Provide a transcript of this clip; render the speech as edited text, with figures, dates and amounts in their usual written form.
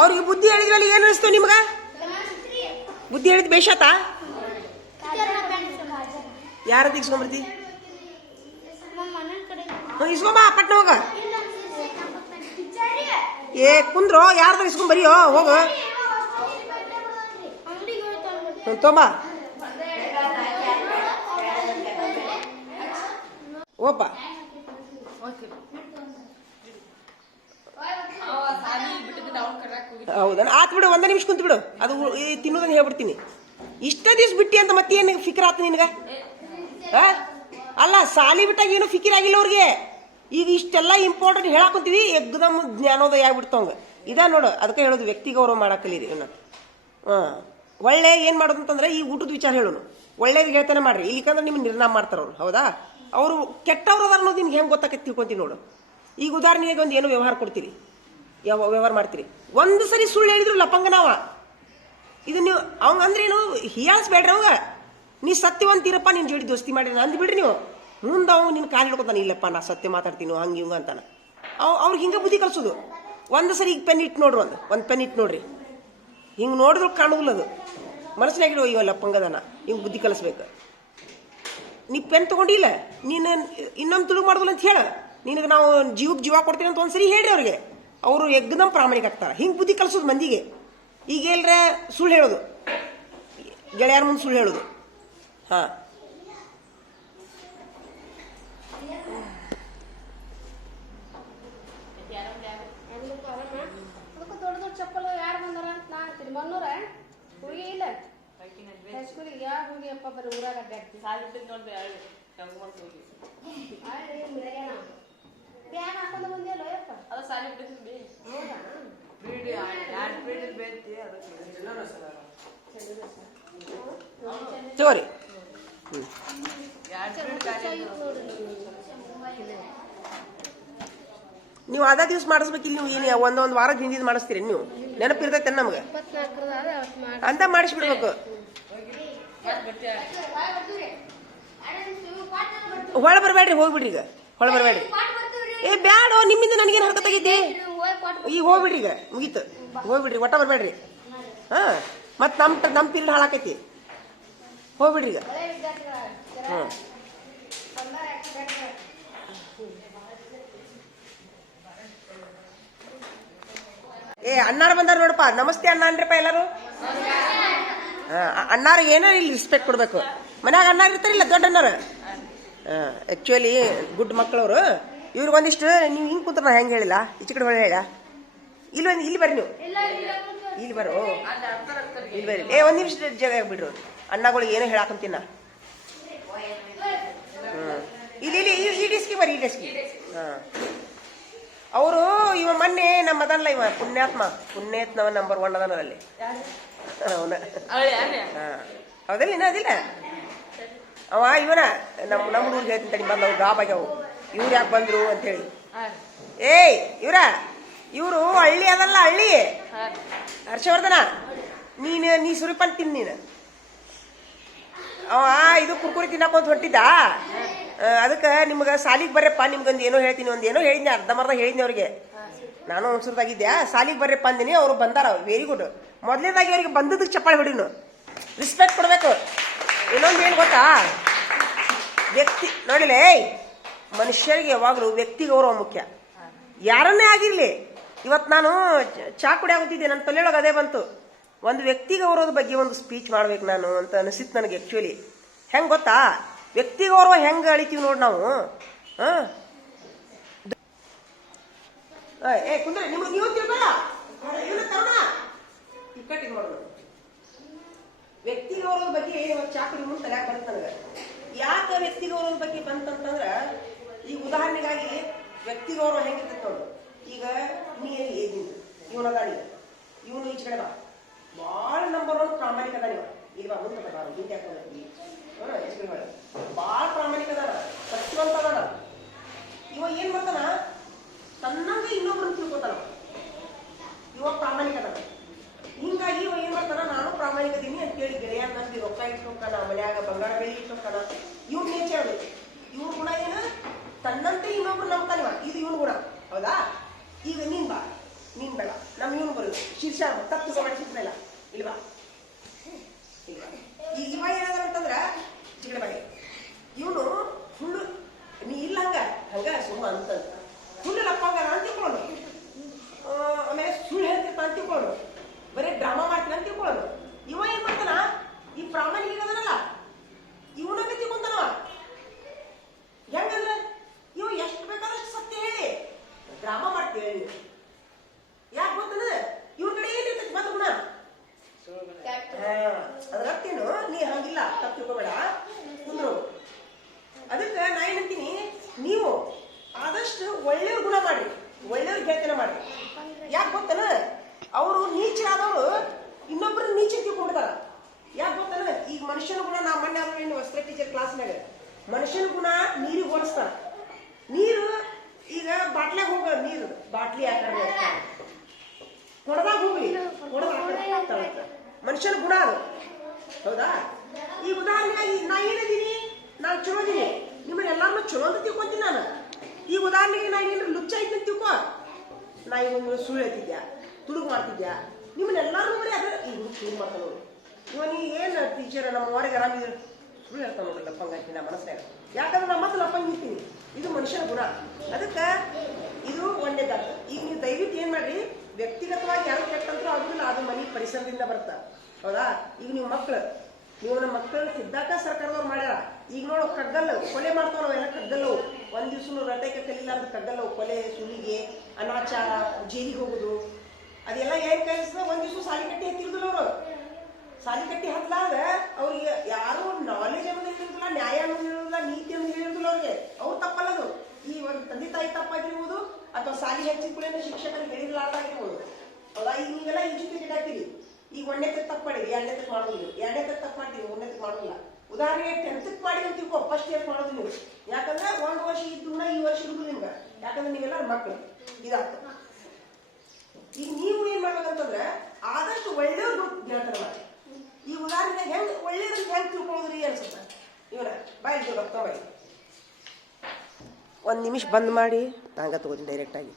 ಅವ್ರಿಗೆ ಬುದ್ಧಿ ಹೇಳಿದ್ರಲ್ಲಿ ಏನು ಅನಿಸ್ತು ನಿಮ್ಗ? ಬುದ್ಧಿ ಹೇಳಿದ್ ಬೇಷಾತ? ಯಾರದ್ದು ಇಸ್ಕೊಂಬರ್ತಿ? ಇಸ್ಕೊಂಬ ಪಟ್ನ ಹೋಗ. ಏ ಕುಂದ್ರೋ, ಯಾರ್ದು ಇಸ್ಕೊಂಬರಿಯೋ ಹೋಗು. ತೊಂಬ ಓಪ. ಹೌದಾ? ಆತ್ ಬಿಡು, ಒಂದ ನಿಮಿಷ ಕುಂತ ಬಿಡು, ಅದು ತಿನ್ನೋದನ್ನ ಹೇಳ್ಬಿಡ್ತೀನಿ. ಇಷ್ಟ ದಿವ್ಸ ಬಿಟ್ಟಿ ಅಂತ ಮತ್ತೇನು ಫಿಕ್ರ್ ಆತ ನಿನಗ? ಅಲ್ಲ, ಸಾಲಿ ಬಿಟ್ಟಾಗ ಏನು ಫಿಕಿರ್ ಆಗಿಲ್ಲ ಅವ್ರಿಗೆ. ಈಗ ಇಷ್ಟೆಲ್ಲ ಇಂಪಾರ್ಟೆಂಟ್ ಹೇಳಾಕೊಂತೀವಿ, ಎಗ್ದಮ್ ಜ್ಞಾನೋದಯ ಆಗ್ಬಿಡ್ತವಂಗ. ಇದಾ ನೋಡು, ಅದಕ್ಕೆ ಹೇಳೋದು ವ್ಯಕ್ತಿ ಗೌರವ ಮಾಡಕ್ಕಲಿರಿ. ಒಳ್ಳೆ ಏನು ಮಾಡೋದು ಅಂತಂದ್ರೆ, ಈ ಊಟದ ವಿಚಾರ ಹೇಳೋನು, ಒಳ್ಳೇದು ಹೇಳ್ತಾನೆ ಮಾಡ್ರಿ. ಇಲ್ಲಿಕಂದ್ರೆ ನಿಮ್ಗೆ ನಿರ್ನಾಮ ಮಾಡ್ತಾರ ಅವ್ರು. ಹೌದಾ? ಅವರು ಕೆಟ್ಟವ್ರು ಅದಾರ ಅನ್ನೋದು ನಿಮ್ಗೆ ಹೆಂಗೆ ಗೊತ್ತಾಕೈತಿ ತಿಳ್ಕೊಂತೀವಿ ನೋಡು. ಈಗ ಉದಾಹರಣೆಗೆ ಒಂದು ಏನೋ ವ್ಯವಹಾರ ಕೊಡ್ತೀರಿ, ಯಾವ ವ್ಯವಹಾರ ಮಾಡ್ತೀರಿ, ಒಂದು ಸರಿ ಸುಳ್ಳು ಹೇಳಿದ್ರು ಲಪಂಗನವ. ಇದು ನೀವು ಅವಂಗ ಅಂದ್ರೆ ಏನು ಹೀಯಾಳಿಸ್ಬೇಡ್ರಿ ಅವಂಗ. ನೀ ಸತ್ಯವಂತೀರಪ್ಪ, ನಿನ್ನ ಜೋಡಿ ದೋಸ್ತಿ ಮಾಡಿ ಅಂದ್ ಬಿಡ್ರಿ ನೀವು. ಮುಂದೆ ಅವ್ ನಿನ್ನ ಕಾಲು ಹಿಡ್ಕೊತಾನೆ, ಇಲ್ಲಪ್ಪ ನಾ ಸತ್ಯ ಮಾತಾಡ್ತೀನಿ ಹಂಗೆ ಹಿಂಗ ಅಂತಾನೆ. ಅವ್ರಿಗೆ ಹಿಂಗೆ ಬುದ್ಧಿ ಕಲ್ಸೋದು. ಒಂದು ಸರಿ ಈಗ ಪೆನ್ ಇಟ್ಟು ನೋಡ್ರಿ, ಒಂದು ಪೆನ್ ಇಟ್ಟು ನೋಡ್ರಿ, ಹಿಂಗೆ ನೋಡಿದ್ರು ಕಾಣುದಿಲ್ಲ ಅದು. ಮನಸ್ಸಿನಾಗಿರೋ ಇವ ಲಪ್ಪಂಗದನ, ಹಿಂಗೆ ಬುದ್ಧಿ ಕಲಿಸ್ಬೇಕು. ನೀ ಪೆನ್ ತಗೊಂಡಿಲ್ಲ, ನೀನು ಇನ್ನೊಂದು ತುಳುಗು ಮಾಡೋದಿಲ್ಲ ಅಂತ ಹೇಳ. ನಿನಗೆ ನಾವು ಜೀವಕ್ಕೆ ಜೀವ ಕೊಡ್ತೀನಿ ಅಂತ ಒಂದ್ಸರಿ ಹೇಳ್ರಿ ಅವ್ರಿಗೆ. ಅವರು ಎಗ್ದಮ್ ಪ್ರಾಮಾಣಿಕ ಆಗ್ತಾರೆ. ಹಿಂಗೆ ಬುದ್ಧಿ ಕಲಿಸೋದು ಮಂದಿಗೆ. ಈಗ ಎಲ್ರ ಸುಳ್ಳು ಹೇಳೋದು, ಗೆಳೆಯರ ಮುಂದೆ ಸುಳ್ಳು ಹೇಳೋದು. ಹಾಂ, ಚೋರಿ ನೀವು ಅದ ದಿವ್ಸ ಮಾಡಿಸ್ಬೇಕಿಲ್ಲ. ನೀವು ಏನು ಒಂದೊಂದು ವಾರದ ಹಿಂದಿದ್ ಮಾಡಿಸ್ತೀರಿ ನೀವು? ನೆನಪಿರ್ತೈತೆ ನಮ್ಗೆ ಅಂತ ಮಾಡಿಸ್ಬಿಡ್ಬೇಕು. ಹೊಳ ಬರಬೇಡ್ರಿ, ಹೋಗ್ಬಿಡ್ರಿ. ಈಗ ಹೊಳ ಬರಬೇಡ್ರಿ. ಏ ಬ್ಯಾಡ, ನಿಮ್ಮಿಂದ ನನಗೇನು ಹರ್ಕತ್ತಾಗೈತಿ. ಈಗ ಹೋಗ್ಬಿಡ್ರಿ, ಈಗ ಮುಗೀತು, ಹೋಗ್ಬಿಡ್ರಿ, ಒಟ್ಟ ಬರಬೇಡ್ರಿ. ಹಾಂ, ಮತ್ತು ನಮ್ಮ ಪೀರಿಯಡ್ ಹಾಳಾಕೈತಿ. ಹೋಗ್ಬಿಡ್ರಿ ಈಗ. ಹ್ಞೂ, ಏ ಅಣ್ಣಾರು ಬಂದಾರ ನೋಡಪ್ಪ, ನಮಸ್ತೆ ಅಣ್ಣ ಅನ್ರಿಪ್ಪ ಎಲ್ಲರೂ. ಅಣ್ಣಾರು ಏನೋ ಇಲ್ಲಿ ರೆಸ್ಪೆಕ್ಟ್ ಕೊಡ್ಬೇಕು. ಮನ್ಯಾಗ ಅಣ್ಣಾರು ಇರ್ತಾರಿಲ್ಲ, ದೊಡ್ಡ ಅಣ್ಣಾರು. Actually good ಮಕ್ಕಳವರು. ಇವ್ರಿಗೊಂದಿಷ್ಟು ನೀವು ಹಿಂಗೆ ಕೂತ್ರ ನಾ ಹೆಂಗೆ ಹೇಳಿಲ್ಲ, ಈಚೆ ಕಡೆ ಹೊಳೆ ಹೇಳ. ಇಲ್ಲಿ ಬರ್ರಿ ನೀವು, ಇಲ್ಲಿ ಬರೋ, ಇಲ್ಲಿ ಬರ್ರಿ. ಏ ಒಂದು ನಿಮಿಷ ಜಾಗ ಬಿಡ್ರು, ಅಣ್ಣಗಳಿಗೆ ಏನೋ ಹೇಳಾಕಂತೀನ. ಇಲ್ಲಿ ಈ ಡೆಸ್ಕಿ ಬರ್ರಿ, ಈ ಡೆಸ್ಕಿ. ಹಾಂ, ಅವರು ಇವ ಮೊನ್ನೆ ನಮ್ಮ ಅದಲ್ಲ, ಇವ ಪುಣ್ಯಾತ್ಮ ನಂಬರ್ 1 ಅದನ ಅಲ್ಲಿ. ಅವನ ಹೌದಲ್ಲ, ಇನ್ನ ಅದಿಲ್ಲ ಅವ. ಇವನ ನಮ್ಮ ಹುಡುಗರಿಗೆ ಹೇಳ್ತೀನಿ ತಡಿ, ಬಂದವು ಗಾಬಾಗ್ಯಾವು. ಇವ್ರು ಯಾಕೆ ಬಂದ್ರು ಅಂತೇಳಿ. ಏಯ್ ಇವರು ಹಳ್ಳಿ ಅದಲ್ಲ, ಹಳ್ಳಿ. ಹರ್ಷವರ್ಧನ, ನೀ ಸುರಿಪನ್ ತಿನ್ ನೀನು. ಅವ ಇದು ಕುರ್ಕುರಿ ತಿನ್ನಕೊಂತ ಹೊಂಟಿದ್ದ. ಅದಕ್ಕೆ ನಿಮ್ಗೆ ಸಾಲಿಗೆ ಬರ್ರಪ್ಪ, ನಿಮ್ಗೊಂದು ಏನೋ ಹೇಳ್ತೀನಿ. ಒಂದು ಏನೋ ಹೇಳಿದ್ನಿ, ಅರ್ಧಮರ್ಧ ಹೇಳಿದ್ನಿ ಅವ್ರಿಗೆ. ನಾನು ಒಂದ್ಸರ್ದಾಗಿದ್ದೆ, ಸಾಲಿಗೆ ಬರ್ರಪ್ಪ ಅಂದಿನಿ. ಅವ್ರು ಬಂದಾರ, ವೆರಿ ಗುಡ್. ಮೊದಲನೇದಾಗಿ ಅವ್ರಿಗೆ ಬಂದದಕ್ಕೆ ಚಪ್ಪಾಳೆ ಹೊಡಿನು, ರಿಸ್ಪೆಕ್ಟ್ ಕೊಡ್ಬೇಕು. ಇನ್ನೊಂದು ಏನು ಗೊತ್ತಾ, ವ್ಯಕ್ತಿ ನೋಡಿಲ್ಲ, ಮನುಷ್ಯರಿಗೆ ಯಾವಾಗಲೂ ವ್ಯಕ್ತಿ ಗೌರವ ಮುಖ್ಯ. ಯಾರನ್ನೇ ಆಗಿರಲಿ. ಇವತ್ತು ನಾನು ಚಾ ಕುಡಿಯಾಗುತ್ತಿದ್ದೆ, ನನ್ನ ತಲೆಯೊಳಗೆ ಅದೇ ಬಂತು. ಒಂದು ವ್ಯಕ್ತಿ ಗೌರವದ ಬಗ್ಗೆ ಒಂದು ಸ್ಪೀಚ್ ಮಾಡ್ಬೇಕು ನಾನು ಅಂತ ಅನಿಸಿತ್ತು ನನಗೆ. ಆ್ಯಕ್ಚುಲಿ ಹೆಂಗೆ ಗೊತ್ತಾ, ವ್ಯಕ್ತಿ ಗೌರವ ಹೆಂಗೆ ಅಳಿತೀವಿ ನೋಡಿ ನಾವು. ಏ ಕುಂದ್ರೆ, ನಿಮ್ಗೆ ನೀವು ತಿಳ್ಕೊಳ್ಳ ಕಟ್ಟಿಂಗ್ ಮಾಡೋದು. ವ್ಯಕ್ತಿ ಗೌರವದ ಬಗ್ಗೆ ಚಾಕುಡಿ ಮುಂದೆ ತಲೆಯಾಗ ಬಂತು ನನಗೆ. ಯಾಕೆ ವ್ಯಕ್ತಿ ಗೌರವದ ಬಗ್ಗೆ ಬಂತಂತಂದ್ರೆ, ಈಗ ಉದಾಹರಣೆಗಾಗಿ ವ್ಯಕ್ತಿ ಗೌರವ ಹೆಂಗಿರ್ತೈತೆ ನೋಡು. ಈಗ ನೀ ಇವನದಾನಿ, ಇವನು ಈಚೆ ಕಡೆ ಬಾ, ಭಾಳ ನಂಬರ್ 1 ಪ್ರಾಮಾಣಿಕ ಅದಾನ ಇವ. ಇಲ್ವಾ ಮುಂದೆ ಬರೋದು ಹಿಂದೆ ಹಾಕೋದಿ ಭಾಳ ಪ್ರಾಮಾಣಿಕ ಅದಾನ, ಸತ್ಯವಂತ ಅದಾನ. ಇವ ಏನ್ ಮಾಡ್ತಾನ, ತನ್ನಂಗೆ ಇನ್ನೊಬ್ರನ್ನ ತಿಳ್ಕೊತಾನ. ಇವ ಪ್ರಾಮಾಣಿಕ ಅದಾನ. ಹಿಂಗಾಗಿ ಇವ ಏನ್ ಮಾಡ್ತಾನ, ನಾನು ಪ್ರಾಮಾಣಿಕದೀನಿ ಅಂತೇಳಿ ಗೆಳೆಯ ನಂಬಿ ರೊಕ್ಕ ಇಟ್ಟೋಗ್ತಾನ, ಮನ್ಯಾಗ ಬಂಗಾರ ಬೆಳಿ ಇಟ್ಟೋಗ್ತಾನ. ಇವ್ನ ನೇಚರ್ ಅದು. ಇವ್ನ ಗುಣ ಏನ, ತನ್ನಂತೆ ಇನ್ನೊಬ್ರು ನಂಬ್ತಾನ. ಇದು ಇವನ್ ಗುಣ. ಹೌದಾ? ಈಗ ನೀನ್ ಬೇಡ, ನಮ್ಮ ಇವನು ಬರು, ಶೀರ್ಷ ತಪ್ಪು ತಿಳ್ಕೊಬೇಡ ಶೀರ್ಷ ಇಲ್ವಾ ಇವ ಏನಂತಂದ್ರ ಚಿಗಡೆ ಬಾಯಿ ಇವನು ಸುಳ್ಳು ನೀ ಇಲ್ಲ ಹಂಗ ಸುಮ್ಮ ಅಂತ ಸುಳ್ಳು ಲಪ್ಪಂಗ ಅಂತ ತಿಳ್ಕೊಳ್ಳೋಣ ಆಮೇಲೆ ಸುಳ್ಳು ಹೇಳ್ತಿರ್ತ ಅಂತ ತಿಳ್ಕೊಳ್ಳೋಣ ಬರೀ ಡ್ರಾಮಾ ಮಾಡ್ತೀನಿ ಅಂತ ತಿಳ್ಕೊಳ್ಳೋಣ ಇವ ಏನ್ ಮಾಡ್ತಾನ ಈ ಪ್ರಾಮಾಣಿಕ ಅದನಲ್ಲ ಇವನಾಗ ತಿಳ್ಕೊಂತಾನವ ಹೆಂಗಂದ್ರ ಇವ ಎಷ್ಟು ಬೇಕಾದಷ್ಟು ಸತ್ಯ ಹೇಳಿ ಡ್ರಾಮಾ ಮಾಡ್ತೀವಿ ಯಾಕೆ ಗೊತ್ತದ ಇವ್ರ ಕಡೆ ಏನಿರ್ತೈತಿ ಬಂದ ಗುಣ ಅದ್ರತ್ತೇನು ನೀ ಹಂಗಿಲ್ಲ ತಪ್ಪು ತಿಳ್ಕೊಬೇಡ ಕುಂದ್ರು ಅದಕ್ಕೆ ನಾ ಏನಂತೀನಿ ನೀವು ಆದಷ್ಟು ಒಳ್ಳೆಯವ್ರ ಗುಣ ಮಾಡ್ರಿ ಒಳ್ಳೆಯವ್ರ ಗೆಳತನ ಮಾಡ್ರಿ ಯಾಕೆ ಗೊತ್ತನ ಅವರು ನೀಚರಾದವರು ಇನ್ನೊಬ್ಬರು ನೀಚ ತಿಳ್ಕೊಂಡ್ಬಿಡ್ತಾರ ಯಾಕೆ ಗೊತ್ತನ ಈಗ ಮನುಷ್ಯನ ಗುಣ ನಾ ಮೊನ್ನೆ ಆದ್ರೂ ಏನು ವಸ್ತ್ರ ಟೀಚರ್ ಕ್ಲಾಸ್ನಾಗ ಮನುಷ್ಯನ ಗುಣ ನೀರಿಗೆ ಹೋಲಿಸ್ತಾರ ನೀರು ಈಗ ಬಾಟ್ಲಾಗ ಹೋಗ ನೀರು ಬಾಟ್ಲಿ ಯಾಕಂದ್ರೆ ಕೊಡದಾಗ ಹೋಗ್ಲಿ ಮನುಷ್ಯನ ಗುಣ ಅದು ಹೌದಾ ಈ ಉದಾಹರಣೆಯಾಗಿ ನಾ ಏನಿದ್ದೀನಿ ನಾನು ಚಲೋ ಇದೀನಿ ನಿಮ್ಮನ್ನ ಎಲ್ಲಾರನ್ನೂ ಚಲೋ ಅಂತ ತಿಳ್ಕೊಂತೀನಿ ನಾನು ಈ ಉದಾಹರಣೆಗೆ ನಾ ಏನಾರ ಲುಚ್ಚ ಐತಿ ಅಂತ ತಿಳ್ಕೊ ನಾ ಈಗ ಒಂದು ಸುಳ್ಳು ಹೇಳ್ತಿದ್ಯಾ ತುಡುಗು ಮಾಡ್ತಿದ್ಯಾ ನಿಮ್ಮನ್ನೆಲ್ಲಾರು ನೋಡಿ ಅದ್ರ ಈಗ ಸುಳ್ಳು ಮಾಡ್ತಾನೆ ನೋಡಿ ಇವನು ಏನು ಟೀಚರ್ ನಮ್ಮ ಹೊರಗೆ ಆರಾಮಿದ್ರು ಸುಳ್ಳು ಹೇಳ್ತಾನೆ ನೋಡ್ರಿ ಲಪ್ಪಂಗ ಅಂತೀನಿ ನಾ ಮನಸ್ಸಿನಾಗ ಯಾಕಂದ್ರೆ ನಾ ಮತ್ತೆ ಲಪ್ಪಂಗ ಇರ್ತೀನಿ ಇದು ಮನುಷ್ಯನ ಗುಣ ಅದಕ್ಕೆ ಇದು ಒಂದೇದಾತ ಈಗ ನೀವು ದಯವಿಟ್ಟು ಏನ್ ಮಾಡ್ರಿ ವ್ಯಕ್ತಿಗತವಾಗಿ ಯಾರು ಕೆಟ್ಟಂತೂ ಆಗುದಿಲ್ಲ ಅದು ಮನೆ ಪರಿಸರದಿಂದ ಬರ್ತಾ ಹೌದಾ ಈಗ ನೀವು ಮಕ್ಕಳು ನೀವು ನಮ್ಮ ಮಕ್ಕಳು ಸಿದ್ಧಾಕ ಸರ್ಕಾರದವ್ರು ಮಾಡ್ಯಾರ ಈಗ ನೋಡು ಕಗ್ಗಲ್ಲು ಕೊಲೆ ಮಾಡ್ತಾವ ನಾವೆಲ್ಲ ಕಗ್ಗಲ್ಲು ಒಂದ್ ದಿವ್ಸ ರಟೈಕ ಕಲಿಲಾರ್ದು ಕಗ್ಗಲ್ಲು ಕೊಲೆ ಸುಲಿಗೆ ಅನಾಚಾರ ಜೈಲಿಗೆ ಹೋಗುದು ಅದೆಲ್ಲ ಏನ್ ಕಲಿಸ್ತದ ಒಂದ್ ದಿವ್ಸ ಸಾಲಿ ಕಟ್ಟಿ ಹತ್ತಿರುದಿಲ್ಲ ಅವರು ಸಾಲಿ ಕಟ್ಟಿ ಹತ್ತಲಾರ್ದ ಅವ್ರಿಗೆ ಯಾರು ನಾಲೆಜ್ ಅನ್ನೋದು ಹೇಳಿರುದಿಲ್ಲ ನ್ಯಾಯ ಅನ್ನೋದು ಹೇಳಿರುದಿಲ್ಲ ನೀತಿ ಅನ್ನೋದು ಹೇಳಿರುದಿಲ್ಲ ಅವ್ರಿಗೆ ಅವ್ರು ತಪ್ಪಲ್ಲದು ಈ ಒಂದು ತಂದೆ ತಾಯಿ ತಪ್ಪಾಗಿರ್ಬೋದು ಅಥವಾ ಸಾಲಿ ಹೆಚ್ಚಿನ ಕೂಡ ಶಿಕ್ಷಕರಿಗೆ ಹೇಳಿರ್ಲಾರ್ದಾಗಿರ್ಬೋದು ಹೌದಾ ಈಗ ನೀವೆಲ್ಲ ಎಜುಕೇಟೆಡ್ ಆಗ್ತೀರಿ ಈಗ ಒಂದನೇ ತಪ್ಪು ಮಾಡಿದ್ರಿ ಎರಡನೇ ತಪ್ಪು ಮಾಡೋದಿಲ್ಲ ಎರಡನೇ ತಪ್ಪು ಮಾಡ್ತೀವಿ ಒಂದನೇ ತಪ್ಪು ಮಾಡೋದಿಲ್ಲ ಉದಾಹರಣೆಗೆ 10th ಮಾಡಿ ಅಂತ ತಿಳ್ಕೊ ಫಸ್ಟ್ ಇಯರ್ ಮಾಡೋದು ನೀವು ಯಾಕಂದ್ರೆ ಒಂದು ವರ್ಷ ಇದ್ದು ಈ ವರ್ಷ ಇರುದು ನಿಮ್ಗೆ ಯಾಕಂದ್ರೆ ನೀವೆಲ್ಲ ಮಕ್ಕಳು ಇದಾಗ್ತದೆ ಈಗ ನೀವು ಏನ್ ಮಾಡ್ಬೇಕಂತಂದ್ರೆ ಆದಷ್ಟು ಒಳ್ಳೆಯವ್ರು ಗೆಳತನ ಮಾಡಿ ಈ ಉದಾಹರಣೆ ಹೆಂಗ್ ಒಳ್ಳೆಯವ್ರಿಗೆ ಹೆಂಗ್ ತಿಳ್ಕೊಳ್ಳೋದ್ರಿ ಅನ್ಸುತ್ತೆ ಇವನ ಬಾಯ್ ಬಾಯ್ 1 ನಿಮಿಷ ಬಂದ್ ಮಾಡಿ ಹಂಗ ತಗೋತೀನಿ ಡೈರೆಕ್ಟ್ ಆಗಿ